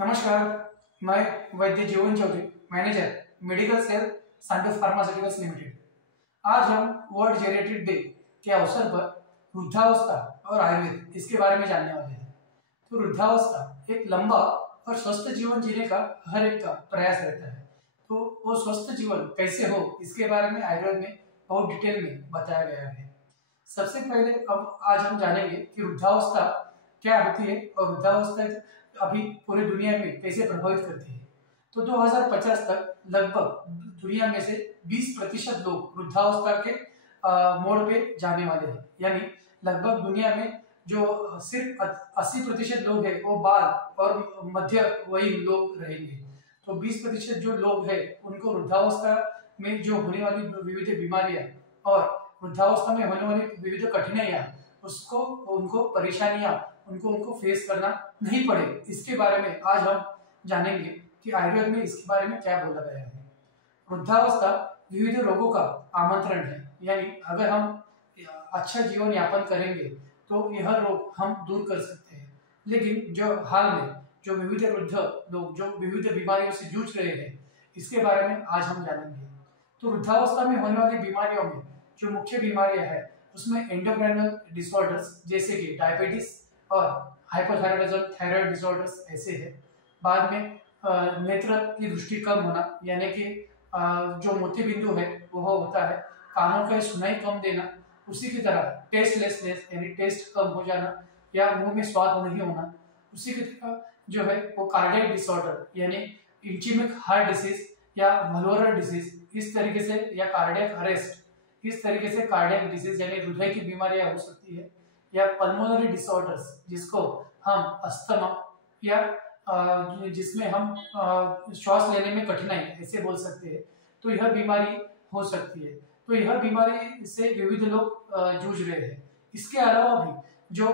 नमस्कार, मैं Vaidya Jeevan Chaudhary, manager medical cell Sando pharmaceuticals limited. आज हम वर्ल्ड जेरिएट्रिक डे के अवसर पर वृद्धावस्था और आयुर्वेद इसके बारे में जानने वाले हैं। तो वृद्धावस्था एक लंबा और स्वस्थ जीवन जीने का हर एक का प्रयास रहता है। तो वो स्वस्थ जीवन कैसे हो इसके बारे में आयुर्वेद में बहुत डिटेल में बताया गया है। सबसे पहले अब आज हम जानेंगे कि वृद्धावस्था क्या होती है और वृद्धावस्था अभी पूरी दुनिया में कैसे प्रभावित करती है। तो 2050 तक लगभग दुनिया में से 20% लोग वृद्धावस्था के मोड़ पे जाने वाले हैं। यानी लगभग दुनिया में जो सिर्फ 80% लोग हैं वो बाल और मध्य वयीन लोग रहेंगे। तो 20% जो लोग हैं उनको वृद्धावस्था में जो होने वाली विविध बीमारियां और वृद्धावस्था में होने वाली विविध कठिनाइयां उसको उनको परेशानियां उनको फेस करना नहीं पड़े, इसके बारे में आज हम जानेंगे कि आयुर्वेद में इसके बारे में क्या बोला गया है। वृद्धावस्था विविध रोगों का आमंत्रण है। यानी अगर हम अच्छा जीवन यापन करेंगे तो यह रोग हम दूर कर सकते हैं। लेकिन जो हाल में जो विविध वृद्ध लोग जो विविध बीमारियों से जूझ रहे हैं इसके बारे में आज हम जानेंगे। तो वृद्धावस्था में होने वाली बीमारियों में जो मुख्य बीमारियां हैं उसमें एंडोक्राइनल डिसऑर्डर्स जैसे कि डायबिटीज और हाइपोथायरायडिज्म, थायराइड डिसऑर्डर्स ऐसे है। बाद में नेत्र की दृष्टि कम होना यानी कि जो मोती बिंदु है वो होता है। कानों का सुनाई कम देना, उसी की तरह टेस्टलेसनेस यानी टेस्ट कम हो जाना या मुंह में स्वाद नहीं होना, उसी की तरह जो है वो कार्डियक डिसऑर्डर यानी इस्केमिक हार्ट डिसीज या मल्वोलर डिसीज इस तरीके से या कार्डियक अरेस्ट इस तरीके से कार्डियक डिसीज यानी हृदय की बीमारियां हो सकती है। या पल्मोनरी डिसऑर्डर्स जिसको हम अस्थमा या जिसमें हम श्वास लेने में कठिनाई ऐसे बोल सकते हैं, तो यह बीमारी हो सकती है। तो यह बीमारी से विविध लोग जूझ रहे हैं। इसके अलावा भी जो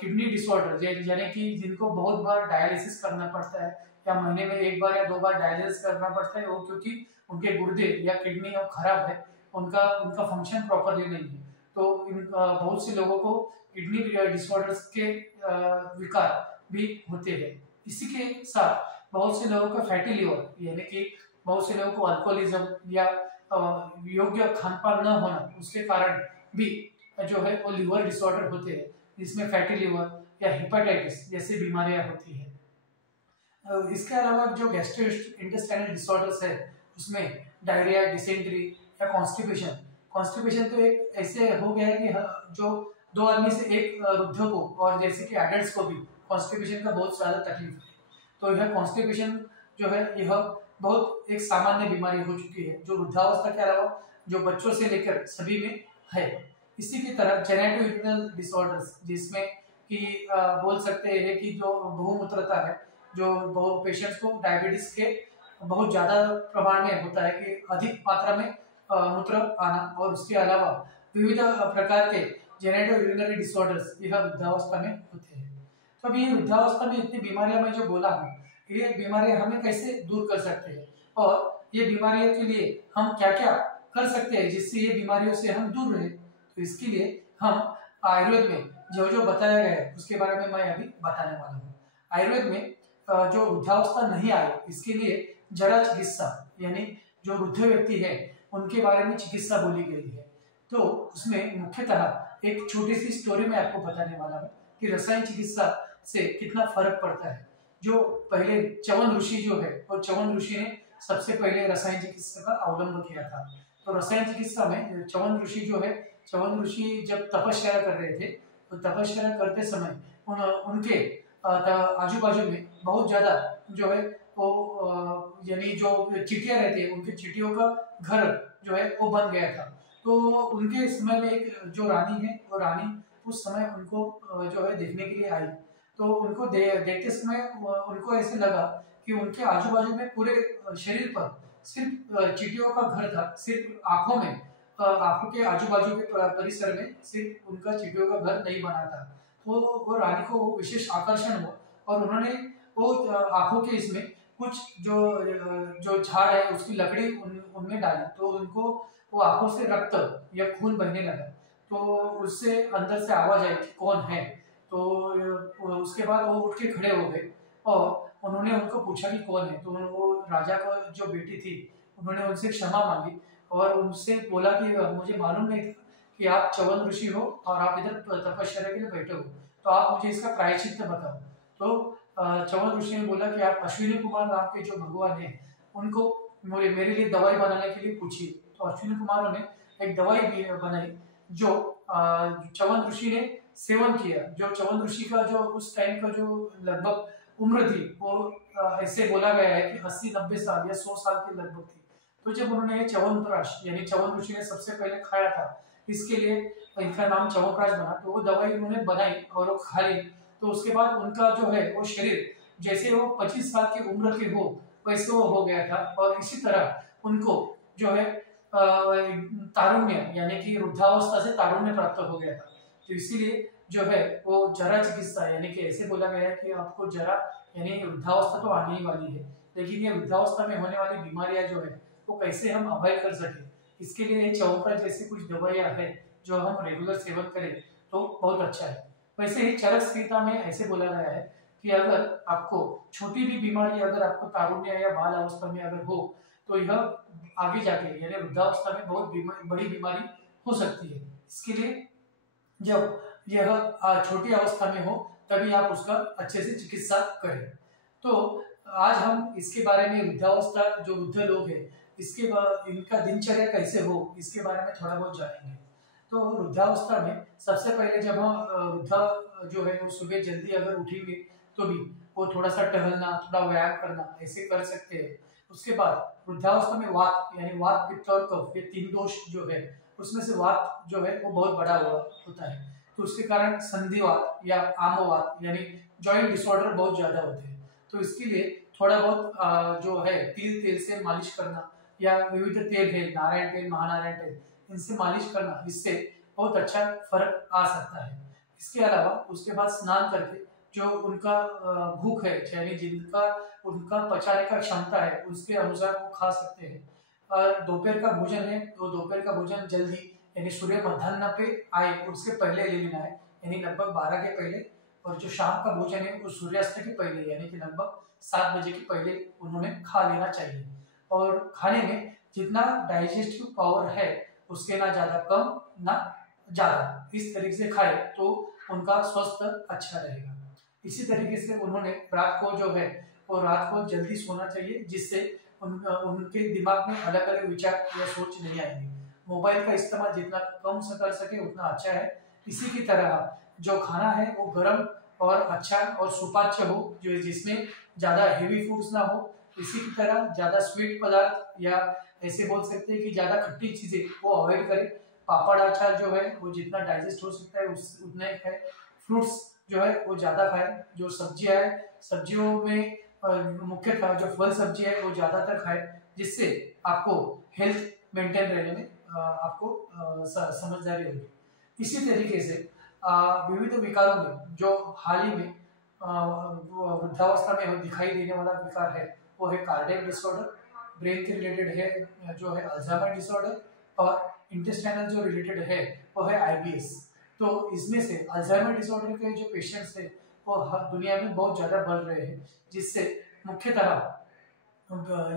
किडनी डिसऑर्डर यानी कि जिनको बहुत बार डायलिसिस करना पड़ता है या महीने में एक बार या दो बार डायलिसिस करना पड़ता है, वो क्योंकि उनके गुर्दे या किडनी खराब है, उनका फंक्शन प्रॉपरली नहीं है। तो बहुत से लोगों को किडनी डिसऑर्डर्स के विकार भी होते हैं। इसी के साथ बहुत से लोगों का फैटी लिवर यानी कि बहुत से लोगों को अल्कोहलिज्म या योग्य खान पान न होना उसके कारण भी जो है वो लिवर डिसऑर्डर होते हैं, जिसमें फैटी लिवर या हेपेटाइटिस जैसी बीमारियां होती है। इसके अलावा जो गैस्ट्रो इंटेस्टाइनल डिसऑर्डर्स है उसमें डायरिया, डिसेंट्री या कॉन्स्टिपेशन तो एक ऐसे हो गया है कि जो दो आदमी से एक वृद्ध को और जैसे कि एडल्ट्स को भी कॉन्स्टिपेशन का बहुत ज्यादा तकलीफ है। तो यह कॉन्स्टिपेशन जो है यह बहुत एक सामान्य बीमारी हो चुकी है जो वृद्धावस्था के अलावा जो बच्चों से लेकर सभी में है। इसी की तरह जेनेटो डिसऑर्डर्स जिसमें कि बोल सकते हैं कि जो बहुमूत्रता है, जो पेशेंट्स को डायबिटीज के बहुत ज्यादा प्रमाण में होता है कि अधिक मात्रा में मूत्र आना, और उसके अलावा विविध प्रकार के जेनेटो यूरिनरी डिसऑर्डर्स यह वृद्धावस्था में होते हैं। तो अभी ये वृद्धावस्था में इतनी बीमारियां मैं जो बोला हूँ, ये बीमारियां हमें कैसे दूर कर सकते हैं और ये बीमारियों के लिए हम क्या क्या कर सकते हैं जिससे ये बीमारियों से हम दूर रहे। तो इसके लिए हम आयुर्वेद में जो जो बताया गया है उसके बारे में मैं अभी बताने वाला हूँ। आयुर्वेद में जो वृद्धावस्था नहीं आए इसके लिए जड़ा चिकित्सा यानी जो वृद्ध व्यक्ति है उनके बारे में चिकित्सा बोली गई है। तो उसमें मुख्यतः एक छोटी सी स्टोरी में आपको बताने वाला हूँ कि रसायन चिकित्सा से कितना फर्क पड़ता है। जो पहले च्यवन ऋषि जो है और च्यवन ऋषि ने सबसे पहले रसायन चिकित्सा का अवलंब किया था। तो रसायन चिकित्सा में च्यवन ऋषि जो है, च्यवन ऋषि जब तपस्या कर रहे थे तो तपस्या करते समय उनके आजू बाजू में बहुत ज्यादा जो है वो यानी जो चींटियां रहती है उनकी चींटियों का घर जो है वो बन गया था। तो उनके समय में एक जो रानी है वो रानी उस समय उनको जो है देखने के लिए आई। तो उनको देखते समय उनको ऐसे लगा कि उनके आजू बाजू में पूरे शरीर पर सिर्फ चींटियों का घर था, सिर्फ आंखों में आंखों के आजू बाजू के परिसर में सिर्फ उनका चींटियों का घर नहीं बना था। तो वो रानी को विशेष आकर्षण हुआ और उन्होंने वो आंखों के इसमें कुछ जो झाड़ है उसकी लकड़ी उनमें डाली। तो उनको वो आंखों से रक्त या खून बहने लगा। तो उससे अंदर से आवाज आई कि कौन है। तो उसके बाद वो उठ के खड़े हो गए और उन्होंने उनको पूछा कि कौन है, तो वो राजा को जो बेटी थी उन्होंने उनसे क्षमा मांगी और उनसे बोला कि मुझे मालूम नहीं था कि आप च्यवन ऋषि हो और आप इधर तपस्या के लिए बैठे हो, तो आप मुझे इसका प्रायश्चित्त बताओ। तो च्यवन ऋषि ने बोला कि आप अश्विनी कुमार नाम के जो भगवान है उनको मेरे लिए दवाई बनाने के लिए पूछिए। तो अश्विनी कुमारों ने एक दवाई भी बनाई जो च्यवन ऋषि ने सेवन किया। जो च्यवन ऋषि का जो उस टाइम का जो लगभग उम्र थी वो ऐसे बोला गया है कि 80-90 साल या 100 साल के लगभग थी। तो जब उन्होंने ये च्यवनप्राश यानी च्यवन ऋषि ने सबसे पहले खाया था, इसके लिए इनका नाम च्यवनप्राश बना। तो वो दवाई उन्होंने बनाई और वो खा ली। तो उसके बाद उनका जो है वो शरीर जैसे वो 25 साल की उम्र के हो वैसे वो हो गया था। और इसी तरह उनको जो है तारुण्य यानी कि वृद्धावस्था से तारुण्य प्राप्त हो गया था। तो इसीलिए जो है वो जरा चिकित्सा यानी कि ऐसे बोला गया है कि आपको जरा यानी वृद्धावस्था तो आने ही वाली है, लेकिन ये वृद्धावस्था में होने वाली बीमारियां जो है वो कैसे हम अवॉइड कर सके, इसके लिए च्यवनप्राश जैसी कुछ दवाइयां है जो हम रेगुलर सेवन करें तो बहुत अच्छा है। वैसे ही चरक संहिता में ऐसे बोला गया है कि अगर आपको छोटी भी बीमारी अगर आपको तारुण्य या बाल अवस्था में अगर हो तो यह आगे जाके यानी वृद्धावस्था में बहुत बड़ी बीमारी हो सकती है। इसके लिए जब यह छोटी अवस्था में हो तभी आप उसका अच्छे से चिकित्सा करें। तो आज हम इसके बारे में वृद्धावस्था जो वृद्ध लोग हैं इसके इनका दिनचर्या कैसे हो इसके बारे में थोड़ा बहुत जानेंगे। तो वृद्धावस्था में सबसे पहले जब हम वृद्धा जो है वो सुबह जल्दी अगर उठेंगे तो भी वो थोड़ा सा टहलना, थोड़ा व्यायाम करना ऐसे कर सकते हैं। उसके बाद वृद्धावस्था में वात यानी वात, पित्त और कफ ये 3 दोष जो है उसमें से वात जो है वो बहुत बड़ा होता है। तो उसके कारण संधिवात या आमवात यानी जॉइंट डिसऑर्डर बहुत ज्यादा होते हैं। तो इसके लिए थोड़ा बहुत जो है तिल तेल से मालिश करना या विविध तेल है, नारायण तेल, महानारायण तेल, इनसे मालिश करना, इससे बहुत अच्छा फर्क आ सकता है। इसके अलावा उसके बाद स्नान करके जो उनका भूख है यानी जिनका उनका पचाने का क्षमता है उसके अनुसार वो खा सकते हैं। और दोपहर का भोजन है तो दोपहर का भोजन जल्दी यानी सूर्य मध्याह्न पे आए उसके पहले ले लेना है यानी लगभग 12 के पहले। और जो शाम का भोजन है वो सूर्यास्त के पहले यानी कि लगभग 7 बजे के पहले उन्होंने खा लेना चाहिए। और खाने में जितना डाइजेस्टिव पावर है उसके ना ज्यादा कम ना ज्यादा, इस तरीके से खाए तो उनका स्वास्थ्य अच्छा रहेगा। इसी तरीके से उन्होंने रात को जो है वो रात को जल्दी सोना चाहिए जिससे उनके दिमाग में अलग अलग विचार या सोच नहीं आएंगे। मोबाइल का इस्तेमाल जितना कम से कर सके उतना अच्छा है। इसी की तरह जो खाना है वो गर्म और अच्छा और सुपाच्य हो जो जिसमें ज्यादा हेवी फूड्स ना हो। इसी की तरह ज्यादा स्वीट पदार्थ या ऐसे बोल सकते हैं कि ज्यादा खट्टी चीजें वो अवॉइड करें। पापड़ अचार जो है वो जितना डाइजेस्ट हो सकता है उतना ही खाए। फ्रूट्स जो है वो ज्यादा खाए। जो सब्जियां है सब्जियों में मुख्यतः जो फल सब्जी है वो ज्यादातर खाए जिससे आपको हेल्थ मेंटेन रहने में आपको समझदारी होगी। इसी तरीके से विविध विकारों में जो हाल ही में वृद्धावस्था में दिखाई देने वाला विकार है वो है कार्डियक डिसऑर्डर, ब्रेन के रिलेटेड है जो है अल्जाइमर डिसऑर्डर, और इंटेस्टाइनल जो रिलेटेड है वो है आईबीएस। तो इसमें से अल्जाइमर डिसऑर्डर के जो पेशेंट्स है वो दुनिया में बहुत ज्यादा बढ़ रहे हैं जिससे मुख्यतः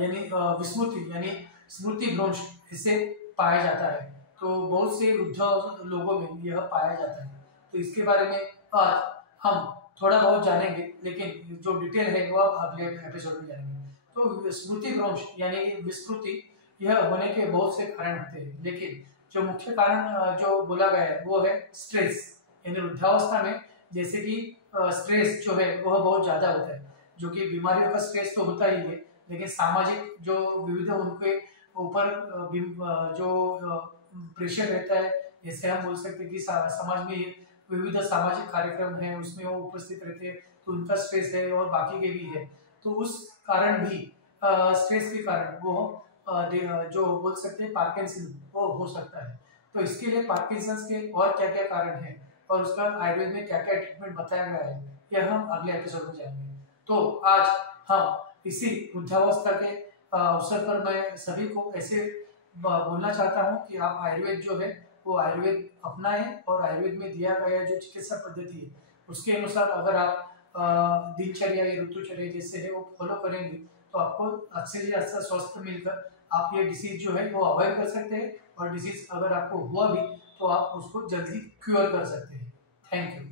यानी विस्मृति यानी स्मृति भ्रंश इसे पाया जाता है। तो बहुत से वृद्ध लोगों में यह पाया जाता है। तो इसके बारे में आज हम थोड़ा बहुत जानेंगे लेकिन जो डिटेल है वो आप अगले एपिसोड में जानेंगे। तो स्मृति भ्रंश यानी विस्मृति यह होने के बहुत से कारण होते हैं लेकिन जो मुख्य कारण जो बोला गया है वो है स्ट्रेस यानी वृद्धावस्था में जैसे कि स्ट्रेस जो है वह बहुत ज्यादा होता है। जो कि बीमारियों का स्ट्रेस तो होता ही है लेकिन सामाजिक जो विविध उनके ऊपर जो प्रेशर रहता है, जैसे हम बोल सकते हैं कि समाज में विविध सामाजिक कार्यक्रम है उसमें वो उपस्थित रहते हैं तो उनका स्ट्रेस है और बाकी के भी है। तो उस कारण भी स्ट्रेस के कारण वो जो बोल सकते हैं पार्किंसन वो हो सकता है। तो इसके लिए पार्किंसन के और क्या क्या कारण है और उसका आयुर्वेद में क्या क्या ट्रीटमेंट बताया गया है यह हम अगले एपिसोड में जानेंगे। तो आज हम इसी वृद्धावस्था के अवसर पर मैं सभी को ऐसे बोलना चाहता हूँ कि आप आयुर्वेद जो है वो आयुर्वेद अपनाएं और आयुर्वेद में दिया गया जो चिकित्सा पद्धति है उसके अनुसार अगर आप दिनचर्या या ऋतुचर्या जैसे है वो फॉलो करेंगे तो आपको अच्छे से अच्छा स्वास्थ्य मिलकर आप ये डिसीज जो है वो अवॉइड कर सकते हैं, और डिसीज अगर आपको हुआ भी तो आप उसको जल्दी क्योर कर सकते हैं। Thank you.